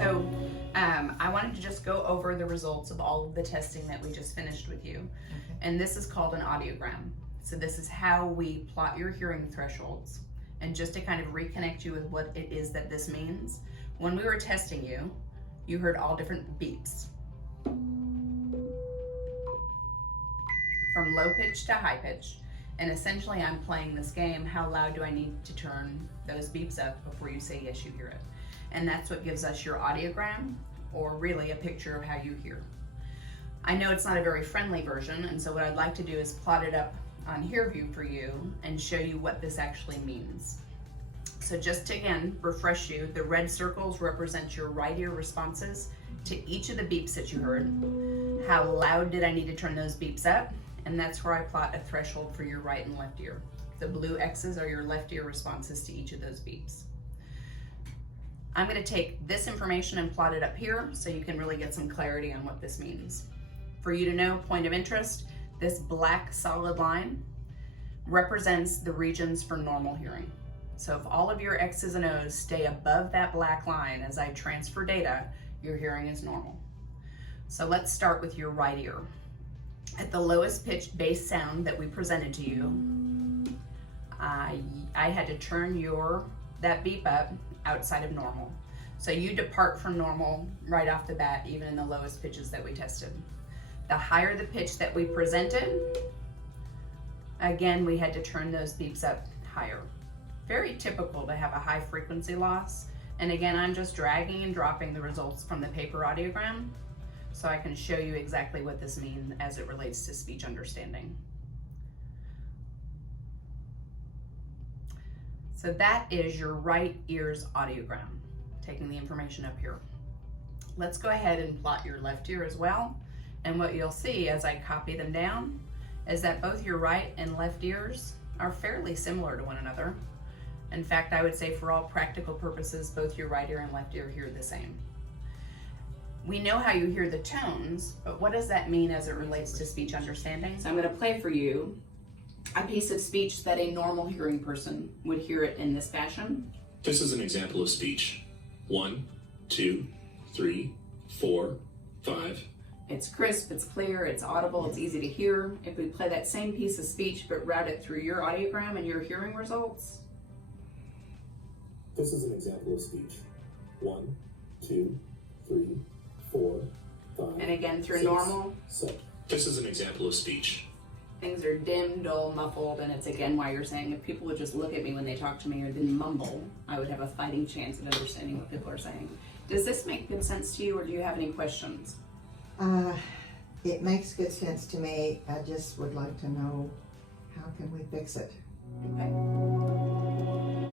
So I wanted to just go over the results of all of the testing that we just finished with you. Okay. And this is called an audiogram. So this is how we plot your hearing thresholds. And just to kind of reconnect you with what it is that this means, when we were testing you, you heard all different beeps. From low pitch to high pitch. And essentially I'm playing this game, how loud do I need to turn those beeps up before you say yes, you hear it. And that's what gives us your audiogram, or really a picture of how you hear. I know it's not a very friendly version, and so what I'd like to do is plot it up on HearVu for you and show you what this actually means. So just to again refresh you, the red circles represent your right ear responses to each of the beeps that you heard. How loud did I need to turn those beeps up? And that's where I plot a threshold for your right and left ear. The blue X's are your left ear responses to each of those beeps. I'm going to take this information and plot it up here so you can really get some clarity on what this means. For you to know, point of interest, this black solid line represents the regions for normal hearing. So if all of your X's and O's stay above that black line as I transfer data, your hearing is normal. So let's start with your right ear. At the lowest pitched bass sound that we presented to you, I had to turn that beep up outside of normal. So you depart from normal right off the bat, even in the lowest pitches that we tested. The higher the pitch that we presented, again, we had to turn those beeps up higher. Very typical to have a high frequency loss. And again, I'm just dragging and dropping the results from the paper audiogram so I can show you exactly what this means as it relates to speech understanding. So that is your right ear's audiogram, taking the information up here. Let's go ahead and plot your left ear as well. And what you'll see as I copy them down is that both your right and left ears are fairly similar to one another. In fact, I would say for all practical purposes, both your right ear and left ear hear the same. We know how you hear the tones, but what does that mean as it relates to speech understanding? So I'm going to play for you a piece of speech that a normal hearing person would hear it in this fashion. This is an example of speech. 1, 2, 3, 4, 5. It's crisp, it's clear, it's audible, it's easy to hear. If we play that same piece of speech but route it through your audiogram and your hearing results. This is an example of speech. 1, 2, 3, 4, 5. And again through 6, normal. 7. This is an example of speech. Things are dim, dull, muffled, and it's again why you're saying if people would just look at me when they talk to me or didn't mumble, I would have a fighting chance of understanding what people are saying. Does this make good sense to you, or do you have any questions? It makes good sense to me. I just would like to know, how can we fix it? Okay.